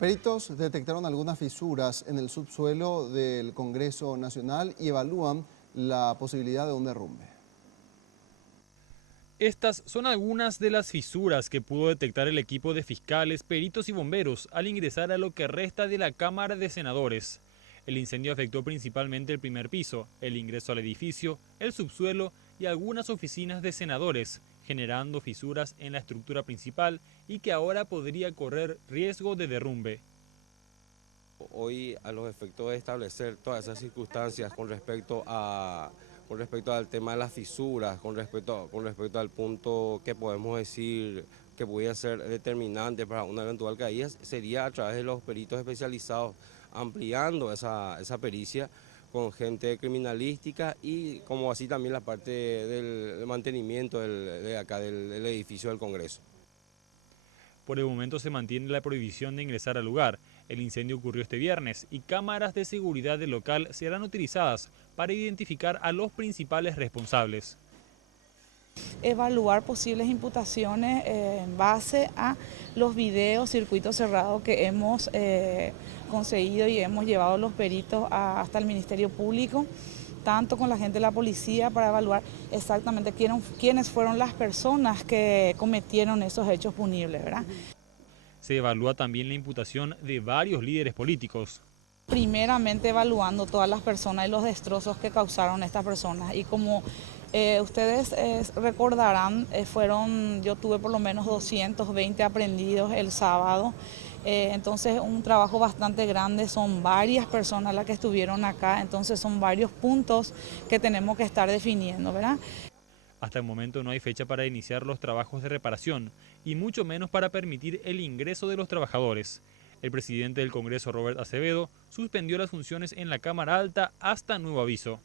Peritos detectaron algunas fisuras en el subsuelo del Congreso Nacional y evalúan la posibilidad de un derrumbe. Estas son algunas de las fisuras que pudo detectar el equipo de fiscales, peritos y bomberos al ingresar a lo que resta de la Cámara de Senadores. El incendio afectó principalmente el primer piso, el ingreso al edificio, el subsuelo y algunas oficinas de senadores, generando fisuras en la estructura principal y que ahora podría correr riesgo de derrumbe. Hoy, a los efectos de establecer todas esas circunstancias con respecto al tema de las fisuras, con respecto al punto que podemos decir que pudiera ser determinante para una eventual caída, sería a través de los peritos especializados, ampliando esa pericia con gente criminalística y como así también la parte del mantenimiento del edificio del Congreso. Por el momento se mantiene la prohibición de ingresar al lugar. El incendio ocurrió este viernes y cámaras de seguridad del local serán utilizadas para identificar a los principales responsables. Evaluar posibles imputaciones en base a los videos, circuitos cerrados que hemos conseguido y hemos llevado los peritos hasta el Ministerio Público, tanto con la gente de la policía para evaluar exactamente quiénes fueron las personas que cometieron esos hechos punibles, ¿verdad? Se evalúa también la imputación de varios líderes políticos. Primeramente evaluando todas las personas y los destrozos que causaron estas personas y como ustedes recordarán, yo tuve por lo menos 220 aprendidos el sábado, entonces un trabajo bastante grande, son varias personas las que estuvieron acá, entonces son varios puntos que tenemos que estar definiendo, ¿verdad? Hasta el momento no hay fecha para iniciar los trabajos de reparación y mucho menos para permitir el ingreso de los trabajadores. El presidente del Congreso, Robert Acevedo, suspendió las funciones en la Cámara Alta hasta nuevo aviso.